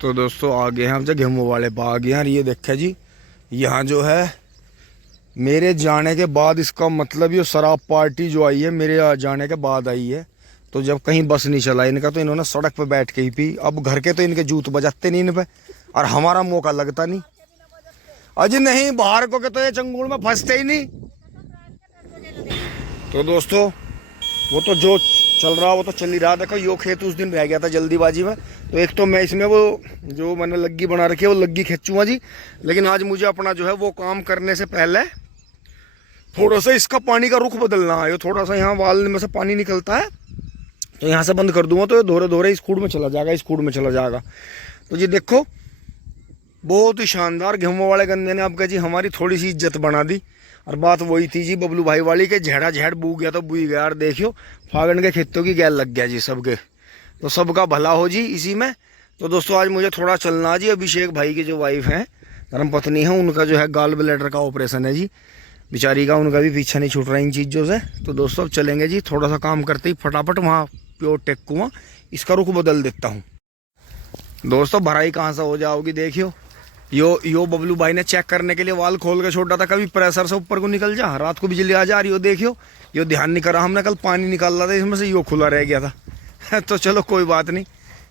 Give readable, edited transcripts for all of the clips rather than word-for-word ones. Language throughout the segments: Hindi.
तो दोस्तों आ गए हैं हम जब गेहूं वाले बाग। यार ये देखे जी, यहाँ जो है मेरे जाने के बाद, इसका मतलब ये शराब पार्टी जो आई है मेरे जाने के बाद आई है। तो जब कहीं बस नहीं चला इनका तो इन्होंने सड़क पे बैठ के ही पी। अब घर के तो इनके जूत बजाते नहीं इन पे, और हमारा मौका लगता नहीं। अजी नहीं, बाहर को के तो ये चंगुल में फंसते ही नहीं। तो दोस्तों वो तो जो चल रहा वो तो चल ही रहा। देखो यो खेत उस दिन रह गया था जल्दीबाजी में, तो एक तो मैं इसमें वो जो मैंने लग्गी बना रखी है वो लग्गी खींचूंगा जी। लेकिन आज मुझे अपना जो है वो काम करने से पहले थोड़ा सा इसका पानी का रुख बदलना है। ये थोड़ा सा यहाँ वाल में से पानी निकलता है, तो यहाँ से बंद कर दूंगा तो ये धोरे धोरे इस खूड़ में चला जाएगा, इस खूड़ में चला जाएगा। तो जी देखो बहुत ही शानदार गेहूं वाले गन्ने ने आपका जी हमारी थोड़ी सी इज्जत बना दी। और बात वही थी जी बबलू भाई वाली के झेड़ा झेड़ बू गया तो बुई गया। और देखियो फागण के खेतों की गैल लग गया जी सबके, तो सबका भला हो जी इसी में। तो दोस्तों आज मुझे थोड़ा चलना जी। अभिषेक भाई की जो वाइफ है, धर्म पत्नी है, उनका जो है गाल ब्लैडर का ऑपरेशन है जी बेचारी का। उनका भी पीछा नहीं छूट रहा इन चीज़ों से। तो दोस्तों अब चलेंगे जी, थोड़ा सा काम करते ही फटाफट वहाँ प्योर टेक्कुआ इसका रुख बदल देता हूँ। दोस्तों भराई कहाँ से हो जाओगी देखियो। यो बबलू भाई ने चेक करने के लिए वाल खोल के छोड़ा था, कभी प्रेशर से ऊपर को निकल जा, रात को बिजली आ जा रही हो। देखियो यो ध्यान नहीं करा हमने, कल पानी निकाल रहा था इसमें से, यो खुला रह गया था। तो चलो कोई बात नहीं,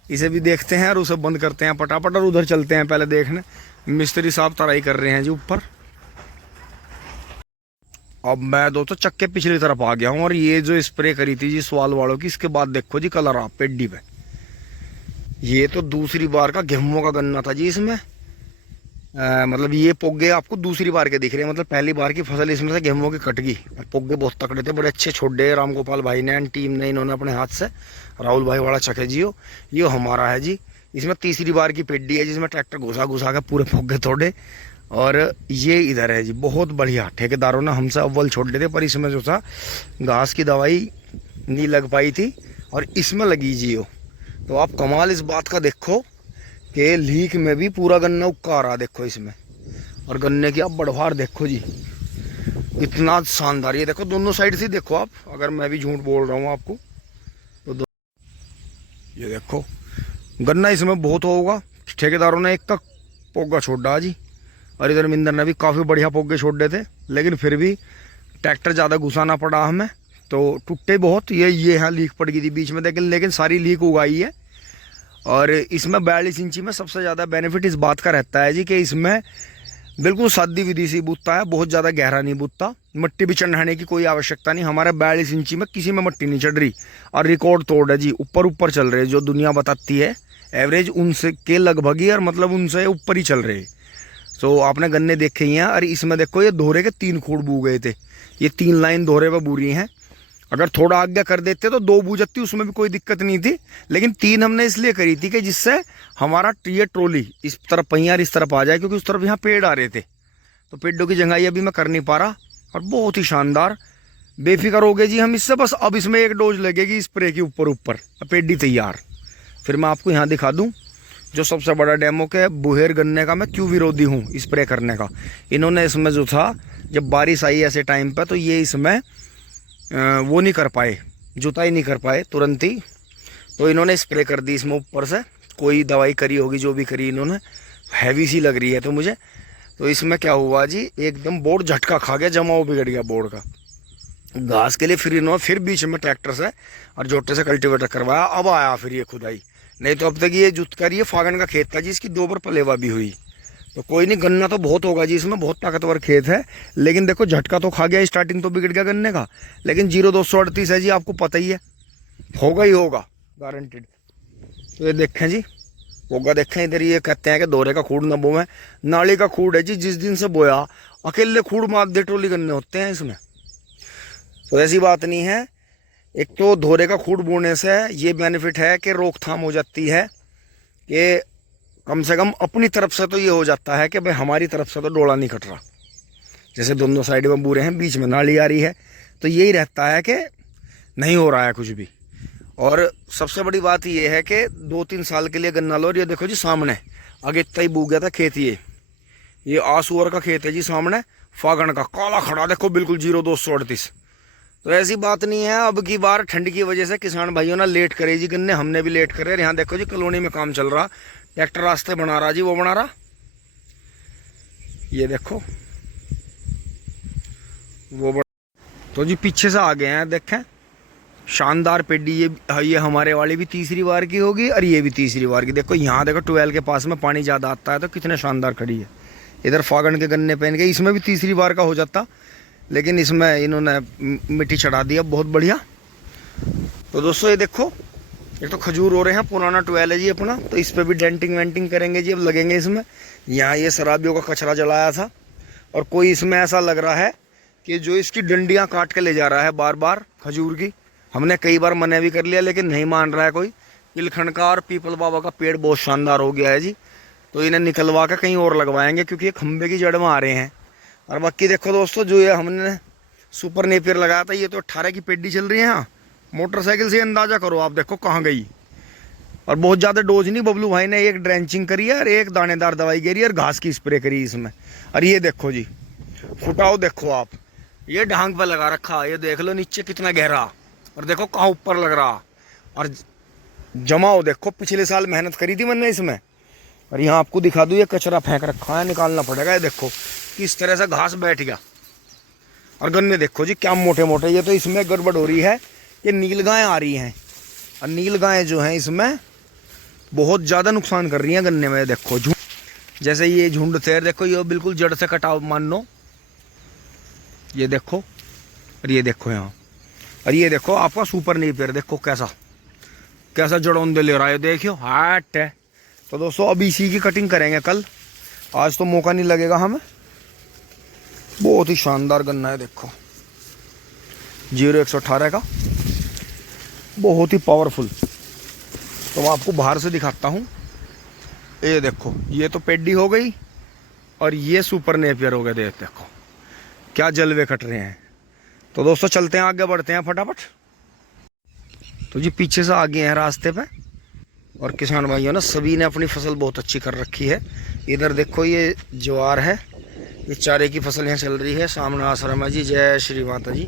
इसे भी देखते हैं और उसे बंद करते हैं फटाफट। और उधर चलते हैं पहले देखने, मिस्त्री साहब तराई कर रहे हैं जी ऊपर। अब मैं दोस्तों चक्के पिछली तरफ आ गया हूँ। और ये जो स्प्रे करी थी जी सवाल वालों की, इसके बाद देखो जी कलर आप पेड्डी पे। ये तो दूसरी बार का गेहूं का गन्ना था जी इसमें। मतलब ये पोगे आपको दूसरी बार के दिख रहे हैं। मतलब पहली बार की फसल इसमें से गेहूं की कट गई। पोगे बहुत तकड़े थे, बड़े अच्छे छोड़े राम गोपाल भाई ने एंड टीम ने, इन्होंने अपने हाथ से। राहुल भाई वाला चके जी यो हमारा है जी। इसमें तीसरी बार की पेड्डी है जिसमें ट्रैक्टर घुसा घुसा के पूरे पोगे तोड़े। और ये इधर है जी, बहुत बढ़िया। ठेकेदारों ने हमसे अव्वल छोड़ देते, पर इसमें जो था घास की दवाई नहीं लग पाई थी और इसमें लगी जी। तो आप कमाल इस बात का देखो कि लीक में भी पूरा गन्ना उक्का आ रहा देखो इसमें। और गन्ने की आप बढ़वार देखो जी, इतना शानदार। ये देखो दोनों साइड से देखो आप, अगर मैं भी झूठ बोल रहा हूँ आपको तो ये देखो गन्ना इसमें बहुत होगा। ठेकेदारों ने एक का पोगा छोड़ डाला जी, और इधर मिंदर ने भी काफ़ी बढ़िया पोगे छोड़ देते, लेकिन फिर भी ट्रैक्टर ज़्यादा घुसाना पड़ा हमें, तो टूटे बहुत। ये यहाँ लीक पड़ गई थी बीच में, लेकिन सारी लीक उगाई है। और इसमें 42 इंची में सबसे ज़्यादा बेनिफिट इस बात का रहता है जी कि इसमें बिल्कुल सादी विधि से बूतता है, बहुत ज़्यादा गहरा नहीं बूतता, मिट्टी भी चढ़ाने की कोई आवश्यकता नहीं। हमारे 42 इंची में किसी में मिट्टी नहीं चढ़ रही और रिकॉर्ड तोड़ है जी। ऊपर ऊपर चल रहे, जो दुनिया बताती है एवरेज उनसे के लगभग ही, और मतलब उनसे ऊपर ही चल रहे। तो आपने गन्ने देखे ही हैं। और इसमें देखो ये दोहरे के 3 खूड़ बू गए थे, ये 3 लाइन दोहरे पर बू रही हैं। अगर थोड़ा आगे कर देते तो 2 बू जाती, उसमें भी कोई दिक्कत नहीं थी। लेकिन 3 हमने इसलिए करी थी कि जिससे हमारा ये ट्रॉली इस तरफ पहियार इस तरफ आ जाए, क्योंकि उस तरफ यहाँ पेड़ आ रहे थे। तो पेड़ों की जंगाई अभी मैं कर नहीं पा रहा। और बहुत ही शानदार, बेफिक्र हो गए जी हम इससे। बस अब इसमें एक डोज लगेगी स्प्रे के ऊपर पेडी तैयार। फिर मैं आपको यहाँ दिखा दूँ जो सबसे बड़ा डेमो के बुहेर गन्ने का मैं क्यों विरोधी हूँ स्प्रे करने का। इन्होंने इसमें जो था, जब बारिश आई ऐसे टाइम पर, तो ये इसमें वो नहीं कर पाए, जुताई नहीं कर पाए तुरंत ही, तो इन्होंने स्प्रे कर दी इसमें ऊपर से। कोई दवाई करी होगी जो भी करी इन्होंने, हैवी सी लग रही है तो मुझे। तो इसमें क्या हुआ जी, एकदम बोर्ड झटका खा गया, जमाव बिगड़ गया बोर्ड का घास के लिए। फिर इन्होंने फिर बीच में ट्रैक्टर से और जोटे से कल्टीवेटर करवाया, अब आया फिर ये खुदाई। नहीं तो अब तक ये जुतकर ये फागण का खेत था जी, इसकी 2 बार पलेवा भी हुई। तो कोई नहीं, गन्ना तो बहुत होगा जी इसमें, बहुत ताकतवर खेत है। लेकिन देखो झटका तो खा गया, स्टार्टिंग तो बिगड़ गया गन्ने का। लेकिन 0-238 है जी, आपको पता ही है, होगा ही होगा गारंटेड। तो ये देखें जी होगा, देखें इधर। ये कहते हैं कि दोहरे का खूड़ न बोए, नाली का खूड़ है जी। जिस दिन से बोया अकेले खूड़ मार दे ट्रोली गन्ने होते हैं इसमें। तो ऐसी बात नहीं है। एक तो दोहरे का खूड़ बोने से ये बेनिफिट है कि रोकथाम हो जाती है, कि कम से कम अपनी तरफ से तो ये हो जाता है कि भाई हमारी तरफ से तो डोला नहीं कट रहा। जैसे दोनों साइड में बूरे हैं, बीच में नाली आ रही है, तो यही रहता है कि नहीं हो रहा है कुछ भी। और सबसे बड़ी बात ये है कि 2-3 साल के लिए गन्ना लो। ये देखो जी सामने आगे इतना ही बू गया था खेत। ये आसूअर का खेत है जी सामने, फागण का काला खड़ा देखो बिल्कुल 0-238। तो ऐसी बात नहीं है। अब की बार ठंड की वजह से किसान भाइयों ने लेट करे जी गन्ने, हमने भी लेट करे। यहाँ देखो जी कॉलोनी में काम चल रहा, ट्रैक्टर रास्ते बना रहा जी, वो बना रहा। ये देखो वो बना। तो जी पीछे से आ गए हैं, देखें शानदार पेड्डी। ये हमारे वाली भी तीसरी बार की होगी और ये भी तीसरी बार की। देखो यहाँ देखो ट्वेल के पास में पानी ज़्यादा आता है तो कितने शानदार खड़ी है। इधर फागण के गन्ने पहन के, इसमें भी तीसरी बार का हो जाता, लेकिन इसमें इन्होंने मिट्टी चढ़ा दिया, बहुत बढ़िया। तो दोस्तों ये देखो, एक तो खजूर हो रहे हैं, पुराना ट्वेल है जी अपना, तो इस पर भी डेंटिंग वेंटिंग करेंगे जी, अब लगेंगे इसमें। यहाँ ये शराबियों का कचरा जलाया था, और कोई इसमें ऐसा लग रहा है कि जो इसकी डंडियाँ काट के ले जा रहा है बार बार खजूर की। हमने कई बार मना भी कर लिया लेकिन नहीं मान रहा है कोई। इलखंड का और पीपल बाबा का पेड़ बहुत शानदार हो गया है जी, तो इन्हें निकलवा कर कहीं और लगवाएंगे, क्योंकि ये खंबे की जड़ में आ रहे हैं। और बाकी देखो दोस्तों, जो ये हमने सुपर नेपियर लगाया था, ये तो 18 की पेड्डी चल रही है। यहाँ मोटरसाइकिल से अंदाजा करो आप, देखो कहाँ गई। और बहुत ज़्यादा डोज नहीं, बबलू भाई ने एक ड्रेंचिंग करी है और एक दानेदार दवाई गिरी और घास की स्प्रे करी इसमें। और ये देखो जी, फुटाओ देखो आप, ये ढांग पे लगा रखा, ये देख लो नीचे कितना गहरा, और देखो कहाँ ऊपर लग रहा। और जमाओ देखो, पिछले साल मेहनत करी थी मैंने इसमें। और यहाँ आपको दिखा दूँ, ये कचरा फेंक रखा है, निकालना पड़ेगा। ये देखो किस तरह से घास बैठ गया। और गन्ने देखो जी क्या मोटे मोटे। ये तो इसमें गड़बड़ हो रही है कि नीलगायें आ रही हैं, और नीलगायें जो हैं इसमें बहुत ज़्यादा नुकसान कर रही हैं गन्ने में। देखो झुंड, जैसे ये झुंड थे, देखो ये बिल्कुल जड़ से कटाव मान लो। ये देखो, और ये देखो यहाँ, और ये देखो आपका सुपर नेपियर, देखो कैसा कैसा जड़ोंदे ले रहा है, देखियो हाट है। तो दोस्तों अब इसी की कटिंग करेंगे कल, आज तो मौका नहीं लगेगा हमें। बहुत ही शानदार गन्ना है, देखो 0118 का, बहुत ही पावरफुल। तो मैं आपको बाहर से दिखाता हूँ। ये देखो, ये तो पेड्डी हो गई और ये सुपर नेपियर हो गया। देखो क्या जलवे कट रहे हैं। तो दोस्तों चलते हैं, आगे बढ़ते हैं फटाफट। तो जी पीछे से आ गए हैं रास्ते पे, और किसान भाइयों ने सभी ने अपनी फसल बहुत अच्छी कर रखी है। इधर देखो ये ज्वार है, ये चारे की फसल यहाँ चल रही है। सामने आश्रम है जी, जय श्री माता जी।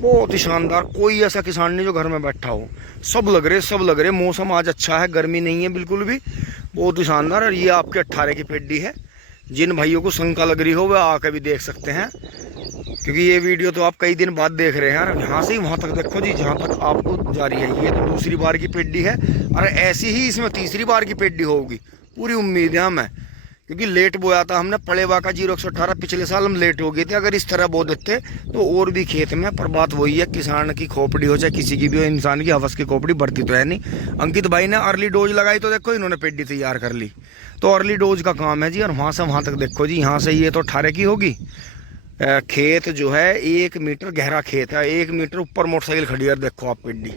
बहुत ही शानदार, कोई ऐसा किसान नहीं जो घर में बैठा हो, सब लग रहे, सब लग रहे। मौसम आज अच्छा है, गर्मी नहीं है बिल्कुल भी, बहुत ही शानदार। और ये आपके 18 की पेड्डी है। जिन भाइयों को शंका लग रही हो वह आकर भी देख सकते हैं, क्योंकि ये वीडियो तो आप कई दिन बाद देख रहे हैं। यहाँ से ही वहाँ तक देखो जी, जहाँ तक आपको जा रही है। ये तो दूसरी बार की पेड्डी है, और ऐसी ही इसमें तीसरी बार की पेड्डी होगी, पूरी उम्मीद है हमें। क्योंकि लेट बोया था हमने पड़ेवा का 0118, पिछले साल हम लेट हो गए थे। अगर इस तरह बो देते तो और भी खेत में, पर बात वही है, किसान की खोपड़ी हो चाहे किसी की भी हो, इंसान की हवस की खोपड़ी बढ़ती तो है नहीं। अंकित भाई ने अर्ली डोज लगाई तो देखो इन्होंने पेड्डी तैयार कर ली। तो अर्ली डोज का काम है जी। और वहाँ से वहाँ तक देखो जी, यहाँ से ये तो 18 की होगी। खेत जो है 1 मीटर गहरा खेत है, 1 मीटर ऊपर मोटरसाइकिल खड़ी है। देखो आप पेड्डी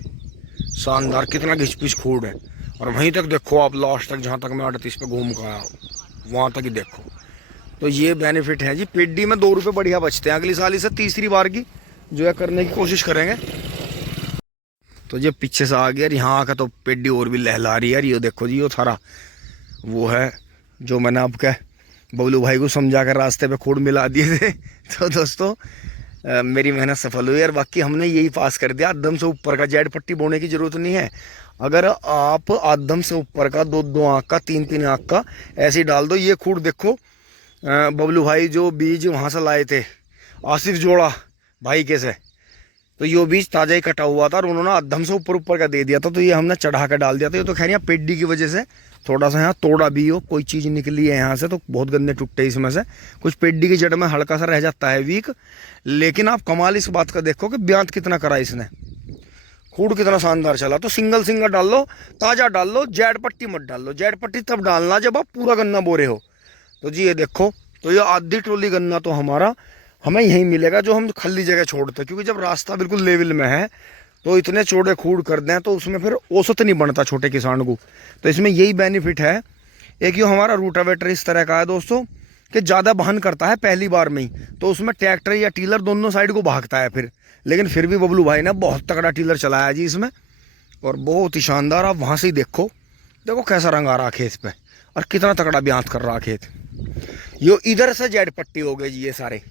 शानदार, कितना घिच पिच खूड है। और वहीं तक देखो आप लास्ट तक, जहाँ तक मैं 38 पे घूम कर आया हूँ वहाँ तक ही देखो। तो ये बेनिफिट है जी, पेड्डी में 2 रुपये बढ़िया बचते हैं। अगली साल इसे तीसरी बार की जो है करने की कोशिश करेंगे। तो ये पीछे से आ गया, यहाँ आकर तो पेड्डी और भी लहला रही है। ये देखो जी, वो थारा वो है जो मैंने आपके बबलू भाई को समझा कर रास्ते पे खोड़ मिला दिए थे। तो दोस्तों मेरी मेहनत सफल हुई, और बाकी हमने यही पास कर दिया। आदम से ऊपर का जेड पट्टी बोने की ज़रूरत नहीं है। अगर आप आदम से ऊपर का 2-2 आँख का, 3-3 आँख का ऐसे ही डाल दो। ये खूड़ देखो, बबलू भाई जो बीज वहाँ से लाए थे आसिफ जोड़ा भाई के से, तो ये बीज ताज़ा ही कटा हुआ था और उन्होंने आदम से ऊपर ऊपर का दे दिया था। तो ये हमने चढ़ा कर डाल दिया था। ये तो खैर यहाँ पेड्डी की वजह से थोड़ा सा यहाँ तोड़ा भी हो, कोई चीज़ निकली है यहाँ से तो बहुत गंदे टुट्टे इसमें से। कुछ पेड्डी की जड़ में हल्का सा रह जाता है वीक। लेकिन आप कमाल इस बात का देखो कि ब्यांत कितना करा इसने, खूड कितना शानदार चला। तो सिंगल डाल लो, ताज़ा डाल लो, जेड पट्टी मत डाल लो। जेड पट्टी तब डालना जब आप पूरा गन्ना बोरे हो। तो जी ये देखो, तो ये आधी ट्रोली गन्ना तो हमारा हमें यहीं मिलेगा जो हम खाली जगह छोड़ते, क्योंकि जब रास्ता बिल्कुल लेवल में है तो इतने चौड़े खूड कर दें तो उसमें फिर औसत नहीं बनता छोटे किसान को। तो इसमें यही बेनिफिट है। एक ये हमारा रूटावेटर इस तरह का है दोस्तों कि ज़्यादा वहन करता है पहली बार में ही, तो उसमें ट्रैक्टर या टीलर दोनों साइड को भागता है फिर। लेकिन फिर भी बबलू भाई ने बहुत तगड़ा टीलर चलाया जी इसमें, और बहुत ही शानदार। आप वहाँ से ही देखो, देखो कैसा रंग आ रहा खेत पे, और कितना तगड़ा ब्यांत कर रहा खेत। ये इधर से जेड पट्टी हो गई जी, ये सारे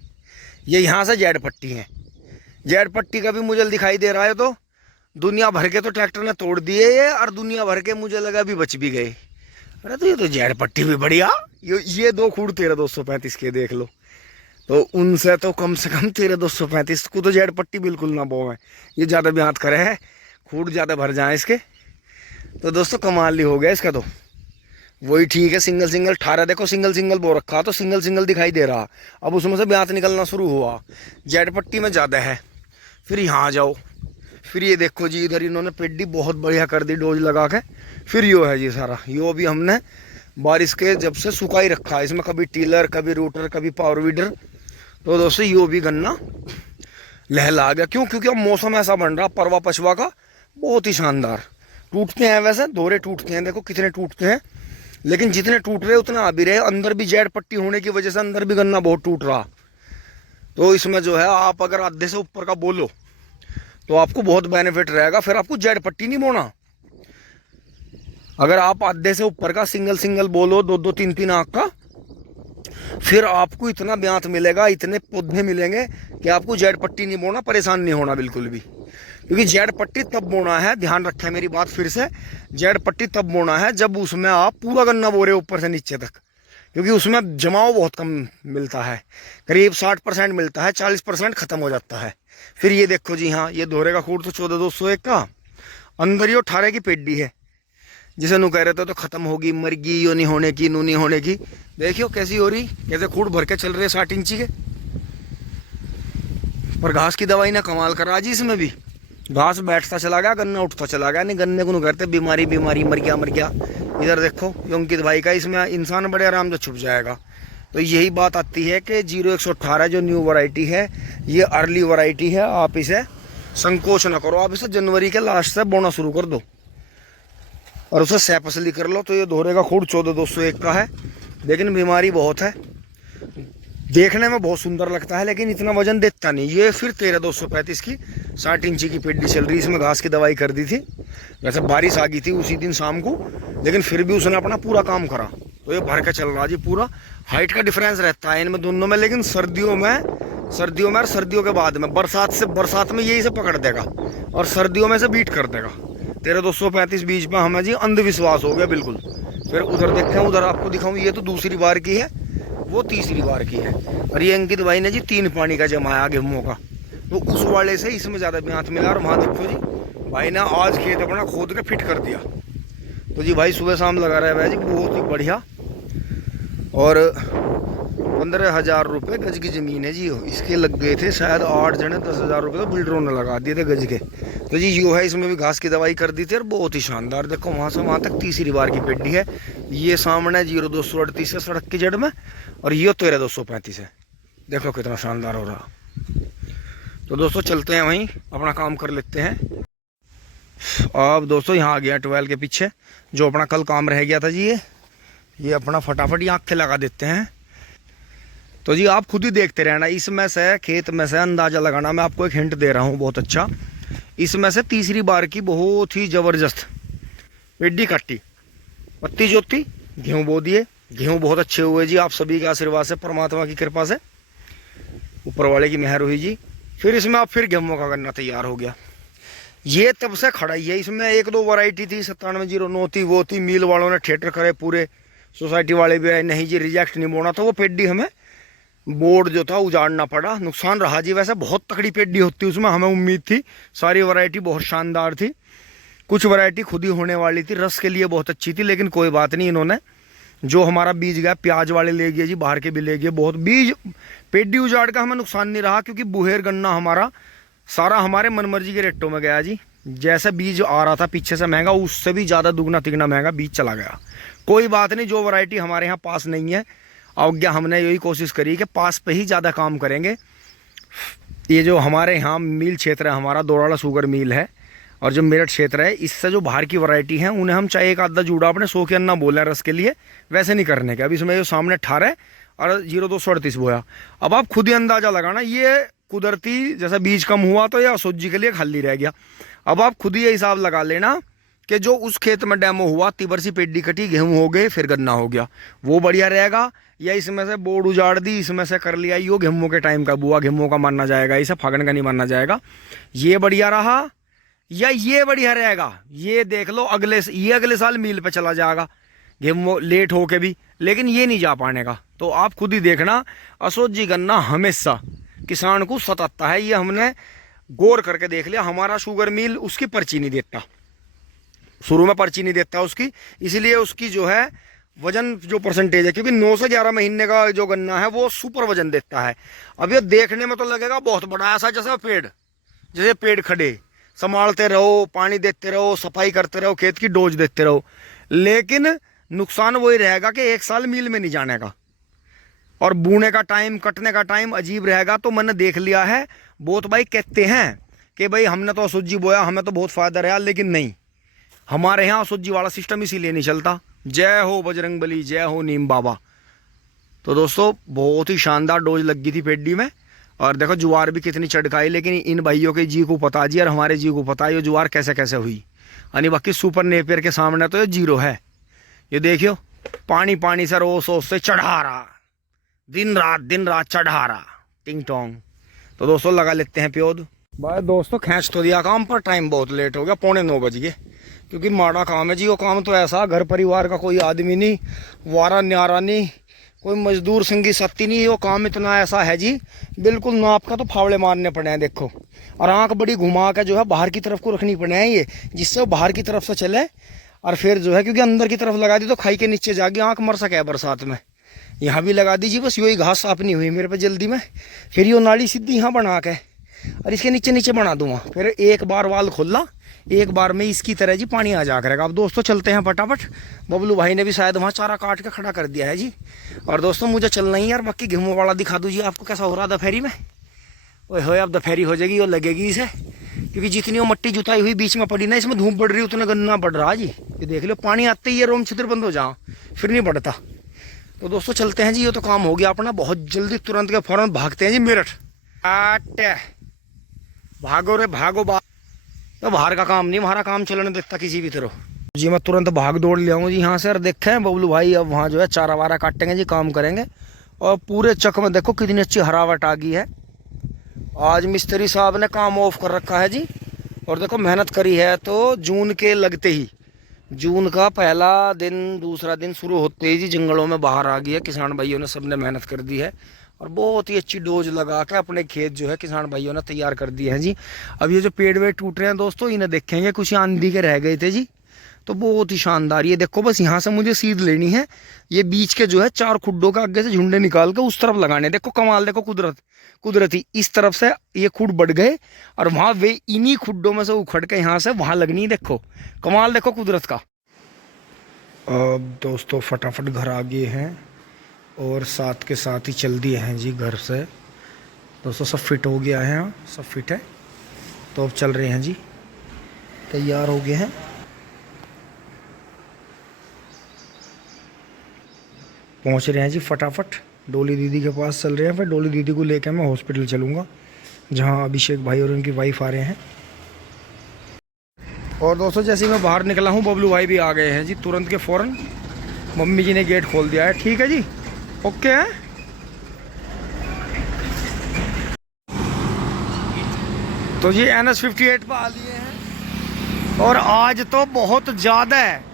ये यहाँ से जेड पट्टी हैं। जेड पट्टी का भी मुझे दिखाई दे रहा है। तो दुनिया भर के तो ट्रैक्टर ने तोड़ दिए ये, और दुनिया भर के मुझे लगा भी बच भी गए। अरे तो ये तो जेड पट्टी भी बढ़िया। ये दो खूड़ 13,235 के देख लो, तो उनसे तो कम से कम 13,235 को तो जेड पट्टी बिल्कुल ना बो है। ये ज़्यादा भी हाथ करे है, खूड़ ज़्यादा भर जाए इसके। तो दोस्तों कमाल ही हो गया इसका। तो वही ठीक है, सिंगल सिंगल ठारा देखो, सिंगल सिंगल बो रखा तो सिंगल सिंगल दिखाई दे रहा। अब उसमें से ब्यात निकलना शुरू हुआ, जेड पट्टी में ज़्यादा है। फिर यहाँ जाओ, फिर ये देखो जी, इधर इन्होंने पेड्डी बहुत बढ़िया कर दी डोज लगा के। फिर यो है जी सारा, यो भी हमने बारिश के जब से सुखा ही रखा है। इसमें कभी टीलर, कभी रूटर, कभी पावर वीडर। तो दोस्तों यो भी गन्ना लहला गया। क्यों? क्योंकि अब मौसम ऐसा बन रहा, परवा पछवा का बहुत ही शानदार। टूटते हैं वैसे, दोरे टूटते हैं, देखो कितने टूटते हैं, लेकिन जितने टूट रहे उतने आ भी रहे। अंदर भी जेड पट्टी होने की वजह से अंदर भी गन्ना बहुत टूट रहा। तो इसमें जो है, आप अगर आधे से ऊपर का बोलो तो आपको बहुत बेनिफिट रहेगा। फिर आपको जेड पट्टी नहीं बोना। अगर आप आधे से ऊपर का सिंगल सिंगल बोलो, 2-2, 3-3 आँख का, फिर आपको इतना ब्यात मिलेगा, इतने पौधे मिलेंगे कि आपको जेड पट्टी नहीं बोना, परेशान नहीं होना बिल्कुल भी। क्योंकि जेड पट्टी तब बोना है, ध्यान रखें मेरी बात फिर से, जेड पट्टी तब बोना है जब उसमें आप पूरा गन्ना बो रहे हो ऊपर से नीचे तक। क्योंकि उसमें जमाव बहुत कम मिलता है, करीब 60% मिलता है, 40% खत्म हो जाता है। फिर ये देखो जी, हाँ ये दोहरे का खूड़ तो 14,201 का, अंदर ये 18 की पेड्डी है। जिसे नू कह रहे थे तो खत्म होगी, मरगी, यो नहीं होने की, नू नहीं होने की। देखियो कैसी हो रही, कैसे खूड़ भर के चल रहे 60 इंची के। पर घास की दवाई ने कमाल करा जी, इसमें भी घास बैठता चला गया, गन्ना उठता चला गया। नहीं गन्ने को नू कहते बीमारी बीमारी, मर गया मर गया। इधर देखो अंकित भाई का, इसमें इंसान बड़े आराम से छुप जाएगा। तो यही बात आती है कि 0118 जो न्यू वैरायटी है, ये अर्ली वैरायटी है। आप इसे संकोच न करो, आप इसे जनवरी के लास्ट से बोना शुरू कर दो और उसे सैपसली कर लो। तो ये दोहरे का खूड़ 14,201 का है, लेकिन बीमारी बहुत है। देखने में बहुत सुंदर लगता है, लेकिन इतना वजन देता नहीं। ये फिर 13,235 की 60 इंची की पेड्डी चल रही। इसमें घास की दवाई कर दी थी, वैसे बारिश आ गई थी उसी दिन शाम को, लेकिन फिर भी उसने अपना पूरा काम करा। तो ये भर के चल रहा जी पूरा। हाइट का डिफरेंस रहता है इनमें दोनों में, लेकिन सर्दियों में और सर्दियों के बाद में, बरसात में ये इसे पकड़ देगा और सर्दियों में से बीट कर देगा। 13,235 बीच में हमें जी अंधविश्वास हो गया बिल्कुल। फिर उधर देखें, उधर आपको दिखाऊं, ये तो दूसरी बार की है, वो तीसरी बार की है। और ये अंकित भाई ने जी 3 पानी का जमाया गेहूं का, तो उस वाले से इसमें ज़्यादा ब्यात मिला। और वहाँ देखो जी, भाई ने आज खेत अपना खोद के फिट कर दिया। तो जी भाई सुबह शाम लगा रहा है जी, बहुत ही बढ़िया। और 15,000 रुपये गज की ज़मीन है जी। इसके लग गए थे शायद 8 जने, 10,000 रुपये तो बिल्डरों ने लगा दिए थे गज के। तो जी यो है, इसमें भी घास की दवाई कर दी थी और बहुत ही शानदार। देखो वहाँ से वहाँ तक तीसरी बार की पेड्डी है। ये सामने 0238 है सड़क की जड़ में, और ये 13,235 है। देखो कितना शानदार हो रहा। तो दोस्तों चलते हैं वहीं, अपना काम कर लेते हैं। अब दोस्तों यहाँ आ गया 12 के पीछे, जो अपना कल काम रह गया था जी। ये अपना फटाफट ही आँखें लगा देते हैं। तो जी आप खुद ही देखते रहना, इसमें से खेत में से अंदाज़ा लगाना। मैं आपको एक हिंट दे रहा हूँ बहुत अच्छा। इसमें से तीसरी बार की बहुत ही ज़बरदस्त पेड्डी काटी, पत्ती जोती, गेहूँ बो दिए। गेहूँ बहुत अच्छे हुए जी, आप सभी के आशीर्वाद से, परमात्मा की कृपा से, ऊपर वाले की मेहर हुई जी। फिर इसमें आप फिर गेहूँ का गन्ना तैयार हो गया। ये तब से खड़ा ही है। इसमें 1-2 वैरायटी थी, 9709 थी, वो थी। मिल वालों ने थिएटर करे पूरे, सोसाइटी वाले भी आए, नहीं जी रिजेक्ट नहीं बोना। तो वो पेड्डी हमें बोर्ड जो था उजाड़ना पड़ा, नुकसान रहा जी। वैसे बहुत तकड़ी पेड्डी होती उसमें, हमें उम्मीद थी। सारी वैरायटी बहुत शानदार थी, कुछ वैरायटी खुद ही होने वाली थी, रस के लिए बहुत अच्छी थी। लेकिन कोई बात नहीं, इन्होंने जो हमारा बीज गया, प्याज वाले ले गए जी, बाहर के भी ले गए बहुत बीज। पेड्डी उजाड़ का हमें नुकसान नहीं रहा, क्योंकि बुहेर गन्ना हमारा सारा हमारे मनमर्जी के रेटों में गया जी। जैसा बीज आ रहा था पीछे से महंगा, उससे भी ज़्यादा दुगना तिगना महंगा बीज चला गया। कोई बात नहीं, जो वैरायटी हमारे यहाँ पास नहीं है, अवज्ञा हमने यही कोशिश करी कि पास पे ही ज़्यादा काम करेंगे। ये जो हमारे यहाँ मिल क्षेत्र है, हमारा दोराड़ा शुगर मिल है, और जो मेरठ क्षेत्र है, इससे जो बाहर की वैरायटी है उन्हें हम चाहे एक आधा जूड़ा अपने 100 के अन्ना बोले रस के लिए, वैसे नहीं करने के। अब इसमें जो सामने 18 और 0238 बोया। अब आप खुद ही अंदाज़ा लगाना, ये कुदरती जैसा बीज कम हुआ तो या सोजी के लिए खाली रह गया। अब आप खुद ही ये हिसाब लगा लेना कि जो उस खेत में डेमो हुआ, तिबर सी पेड्डी कटी, गेहूँ हो गए, फिर गन्ना हो गया, वो बढ़िया रहेगा। या इसमें से बोर्ड उजाड़ दी, इसमें से कर लिया, यो गेहूँ के टाइम का बुआ, गेहूँ का मानना जाएगा, इसे फागण का नहीं मानना जाएगा। ये बढ़िया रहा या ये बढ़िया रहेगा, ये देख लो। ये अगले साल मील पे चला जाएगा। गेहूं लेट हो के भी, लेकिन ये नहीं जा पाने का। तो आप खुद ही देखना, अशोक जी गन्ना हमेशा किसान को सताता है, ये हमने गौर करके देख लिया। हमारा शुगर मिल उसकी पर्ची नहीं देता, शुरू में पर्ची नहीं देता उसकी, इसलिए उसकी जो है वजन जो परसेंटेज है, क्योंकि 9 से 11 महीने का जो गन्ना है वो सुपर वजन देता है। अब ये देखने में तो लगेगा बहुत बड़ा, ऐसा जैसे पेड़, जैसे पेड़ खड़े संभालते रहो, पानी देते रहो, सफाई करते रहो, खेत की डोज देते रहो, लेकिन नुकसान वही रहेगा कि 1 साल मिल में नहीं जाने का, और बूने का टाइम, कटने का टाइम अजीब रहेगा। तो मैंने देख लिया है, बहुत भाई कहते हैं कि भाई हमने तो अशुद्ध जी बोया, हमें तो बहुत फायदा रहा, लेकिन नहीं, हमारे यहाँ अशुद्ध जी वाला सिस्टम इसीलिए नहीं चलता। जय हो बजरंगबली, जय हो नीम बाबा। तो दोस्तों बहुत ही शानदार डोज लग गई थी पेड्डी में, और देखो ज्वार भी कितनी चढ़काई, लेकिन इन भाइयों के जी को पता जी, और हमारे जी को पता ये ज्वार कैसे कैसे हुई। यानी बाकी सुपर नेपियर के सामने तो ये जीरो है। ये देखियो पानी पानी से रोस से चढ़ा रहा, दिन रात चढ़ा रहा, टिंग टोंग। तो दोस्तों लगा लेते हैं प्योद। भाई दोस्तों खींच तो दिया काम, पर टाइम बहुत लेट हो गया, 8:45 बज गए, क्योंकि माड़ा काम है जी। वो काम तो ऐसा, घर परिवार का कोई आदमी नहीं, वारा न्यारा नहीं, कोई मजदूर संगी सत्ती नहीं, वो काम इतना ऐसा है जी, बिल्कुल नाप का तो फावड़े मारने पड़े हैं देखो। और आंख बड़ी घुमा के जो है बाहर की तरफ को रखनी पड़े हैं ये, जिससे वो बाहर की तरफ से चले, और फिर जो है क्योंकि अंदर की तरफ लगा दी तो खाई के नीचे जाके आंख मर सके बरसात में। यहाँ भी लगा दीजिए, बस यही घास साफ नहीं हुई मेरे पे जल्दी में, फिर ये नाली सीधी यहाँ बना के और इसके नीचे नीचे बना दूंगा, फिर एक बार वाल खोला, एक बार में इसकी तरह जी पानी आ जा करेगा। अब दोस्तों चलते हैं फटाफट, बबलू भाई ने भी शायद वहाँ चारा काट के खड़ा कर दिया है जी। और दोस्तों मुझे चलना ही यार, बाकी गेहूं वाला दिखा दूँ जी आपको कैसा हो रहा दोपहरी में। ओए हो, अब दोपहरी हो जाएगी, वो लगेगी इसे, क्योंकि जितनी वो मट्टी जुताई हुई बीच में पड़ी ना, इसमें धूप बढ़ रही उतना गन्ना बढ़ रहा जी। ये देख लो पानी आते ही ये रोम छिद्र बंद हो जाओ, फिर नहीं बढ़ता। तो दोस्तों चलते हैं जी, ये तो काम हो गया अपना, बहुत जल्दी तुरंत के फौरन भागते हैं जी मेरठ। भागो रे भागो, तो बाहर का काम नहीं, हमारा काम चलने देता किसी भी तरह जी। मैं तुरंत भाग दौड़ ले आऊँ जी यहाँ से। और देखें बबलू भाई अब वहाँ जो है चारा वारा काटेंगे जी, काम करेंगे। और पूरे चक में देखो कितनी अच्छी हरावट आ गई है। आज मिस्त्री साहब ने काम ऑफ कर रखा है जी, और देखो मेहनत करी है। तो जून के लगते ही, जून का पहला दिन दूसरा दिन शुरू होते ही जी जंगलों में बाहर आ गई है। किसान भाइयों ने सबने मेहनत कर दी है, और बहुत ही अच्छी डोज लगा के अपने खेत जो है किसान भाइयों ने तैयार कर दिए हैं जी। अब ये जो पेड़ वेड़ टूट रहे हैं दोस्तों, इन्हें देखेंगे, कुछ आंधी के रह गए थे जी, तो बहुत ही शानदार। ये देखो बस यहाँ से मुझे सीध लेनी है, ये बीच के जो है 4 खुड्डों का आगे से झुंडे निकाल के उस तरफ लगाने। देखो कमाल, देखो कुदरती इस तरफ से ये खुड बढ़ गए, और वहाँ वे इन्हीं खुड्डों में से उखड़ के यहाँ से वहाँ लगनी। देखो कमाल, देखो कुदरत का। अब दोस्तों फटाफट घर आ गए हैं, और साथ के साथ ही चल दिए हैं जी घर से। दोस्तों सब फिट हो गया है, सब फिट है, तो अब चल रहे हैं जी, तैयार हो गए हैं। पहुंच रहे हैं जी फटाफट, डोली दीदी के पास चल रहे हैं। फिर डोली दीदी को लेकर मैं हॉस्पिटल चलूँगा, जहां अभिषेक भाई और उनकी वाइफ आ रहे हैं। और दोस्तों जैसे ही मैं बाहर निकला हूं, बबलू भाई भी आ गए हैं जी तुरंत के फौरन। मम्मी जी ने गेट खोल दिया है, ठीक है जी, ओके है। तो जी NS 58 पर आ लिए हैं, और आज तो बहुत ज़्यादा है,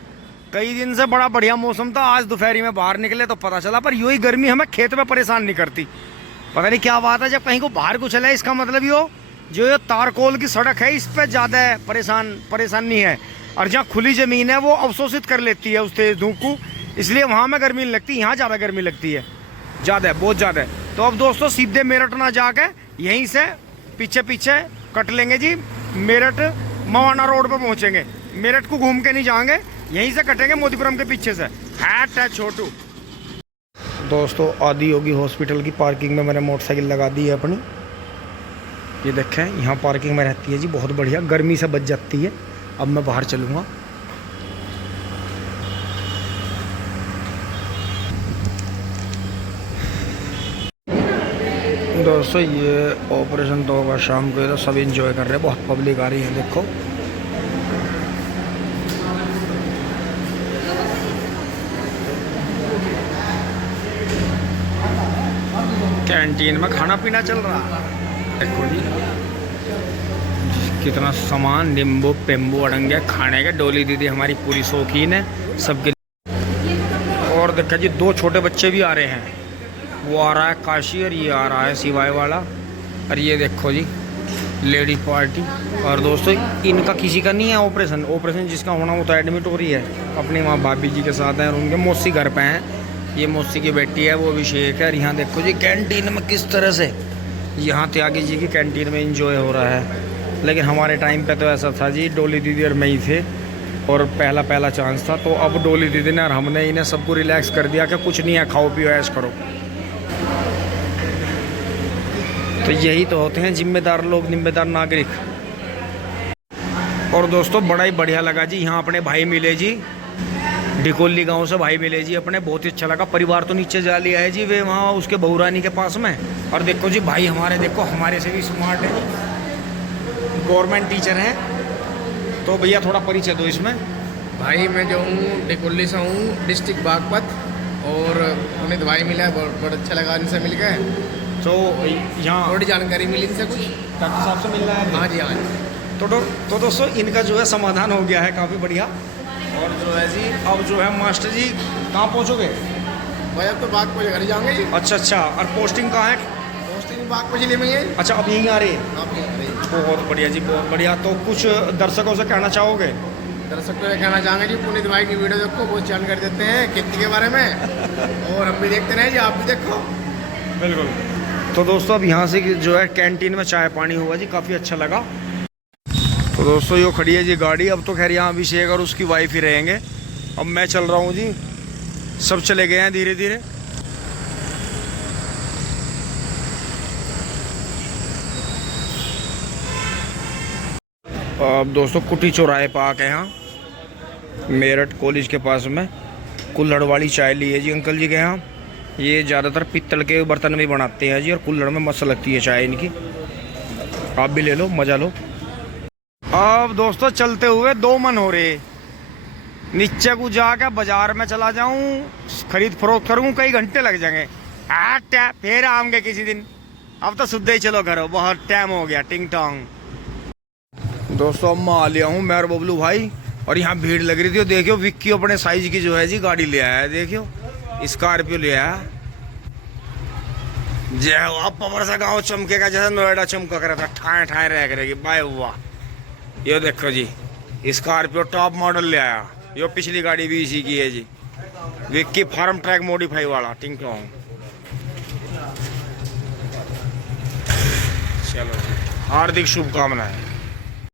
कई दिन से बड़ा बढ़िया मौसम था। आज दोपहरी में बाहर निकले तो पता चला, पर यूँ ही गर्मी हमें खेत में परेशान नहीं करती, पता नहीं क्या बात है। जब कहीं को बाहर को चला है, इसका मतलब जो ये तारकोल की सड़क है, इस पर ज़्यादा परेशान नहीं है, और जहाँ खुली ज़मीन है वो अवशोषित कर लेती है उस तेज धूप को, इसलिए वहाँ में गर्मी नहीं लगती, यहाँ ज़्यादा गर्मी लगती है, ज़्यादा, बहुत ज़्यादा। तो अब दोस्तों सीधे मेरठ ना जाके यहीं से पीछे पीछे कट लेंगे जी, मेरठ मवाना रोड पर पहुँचेंगे। मेरठ को घूम के नहीं जाएंगे, यहीं से कटेंगे मोदीपुरम के पीछे से। हैट है छोटू। दोस्तों आदि योगी हॉस्पिटल की पार्किंग में मैंने मोटरसाइकिल लगा दी है अपनी, ये देखें यहाँ पार्किंग में रहती है जी, बहुत बढ़िया, गर्मी से बच जाती है। अब मैं बाहर चलूँगा। दोस्तों ये ऑपरेशन तो होगा शाम को, तो सब एंजॉय कर रहे हैं, बहुत पब्लिक आ रही है देखो। कैंटीन में खाना पीना चल रहा है, देखो जी कितना सामान, नींबू पेम्बू अड़ंगे खाने के। डोली दीदी हमारी पूरी शौकीन है सबके। और देखा जी 2 छोटे बच्चे भी आ रहे हैं, वो आ रहा है काशी और ये आ रहा है सिवाय वाला। और ये देखो जी लेडी पार्टी। और दोस्तों इनका किसी का नहीं है ऑपरेशन जिसका होना वो तो एडमिट हो रही है, अपनी माँ भाभी जी के साथ हैं और उनके मौसी घर पे हैं। ये मौसी की बेटी है, वो अभिषेक है। और यहाँ देखो जी कैंटीन में किस तरह से यहाँ त्यागी जी की कैंटीन में इंजॉय हो रहा है। लेकिन हमारे टाइम पे तो ऐसा था जी, डोली दीदी और मैं ही थे और पहला चांस था। तो अब डोली दीदी ने और हमने इन्हें सबको रिलैक्स कर दिया कि कुछ नहीं है, खाओ पियो ऐश करो। तो यही तो होते हैं जिम्मेदार लोग, जिम्मेदार नागरिक। और दोस्तों बड़ा ही बढ़िया लगा जी, यहाँ अपने भाई मिले जी, ढिकोली गांव से भाई मिले जी अपने, बहुत ही अच्छा लगा। परिवार तो नीचे जा लिया है जी, वे वहाँ उसके बहुरानी के पास में। और देखो जी भाई हमारे, देखो हमारे से भी स्मार्ट है, गवर्नमेंट टीचर हैं। तो भैया थोड़ा परिचय दो इसमें। भाई मैं जो हूँ ढिकोली से हूँ, डिस्ट्रिक्ट बागपत। और पुनीत भाई मिला है, बहुत अच्छा लगा इनसे मिलकर। तो यहाँ थोड़ी जानकारी मिली इनसे कुछ, डॉक्टर साहब से मिलना है। हाँ जी हाँ जी। तो दोस्तों इनका जो है समाधान हो गया है काफ़ी बढ़िया। और जो है जी अब जो है मास्टर जी कहाँ पहुँचोगे? भाई अब तो बागपत घर जाओगे जी। अच्छा और पोस्टिंग कहाँ है? पोस्टिंग बागपत जिले में है। अच्छा अब यहीं आ रही है, आप यहीं आ रही है। बहुत बढ़िया जी, बहुत बढ़िया। तो कुछ दर्शकों से कहना चाहोगे? दर्शक को ये कहना चाहेंगे जी, पुनीत भाई की वीडियो देखो, बहुत जानकारी देते हैं खेती के बारे में। और हम भी देखते रहे जी, आप भी देखो। बिल्कुल। तो दोस्तों अब यहाँ से जो है कैंटीन में चाय पानी हुआ जी, काफ़ी अच्छा लगा। तो दोस्तों यो खड़ी है जी गाड़ी। अब तो खैर यहाँ अभिषेक और उसकी वाइफ ही रहेंगे, अब मैं चल रहा हूँ जी, सब चले गए हैं धीरे धीरे। अब दोस्तों कुटी चौराहे पर आके यहाँ मेरठ कॉलेज के पास में कुल्हड़ वाली चाय ली है जी अंकल जी के यहाँ। ये ज़्यादातर पित्तल के बर्तन में बनाते हैं जी, और कुल्हड़ में मस्त लगती है चाय इनकी। आप भी ले लो, मज़ा लो। अब दोस्तों चलते हुए 2 मन हो रहे, नीचे को जाकर बाजार में चला जाऊं, खरीद फरोख्त करूं, कई घंटे लग जाएंगे। फिर आएंगे किसी दिन, अब तो सुधे ही चलो घरों, बहुत टाइम हो गया टिंग टोंग। दोस्तों अब मैं आ लिया हूँ, मैं और बबलू भाई, और यहाँ भीड़ लग रही थी। देखियो विक्की अपने साइज की जो है जी गाड़ी ले आया है, देखियो स्कॉर्पियो ले आया। जय हो, अब पवर सा गाँव चमकेगा जैसे नोएडा चमका कर था, ठाए ठाए रह करेगी। बाय हुआ ये देखो जी स्कॉर्पियो टॉप मॉडल ले आया। यो पिछली गाड़ी भी इसी की है जी, विक्की फार्म ट्रैक मॉडिफाई वाला टिंग टोंग। चलो जी, हार्दिक शुभकामनाएं।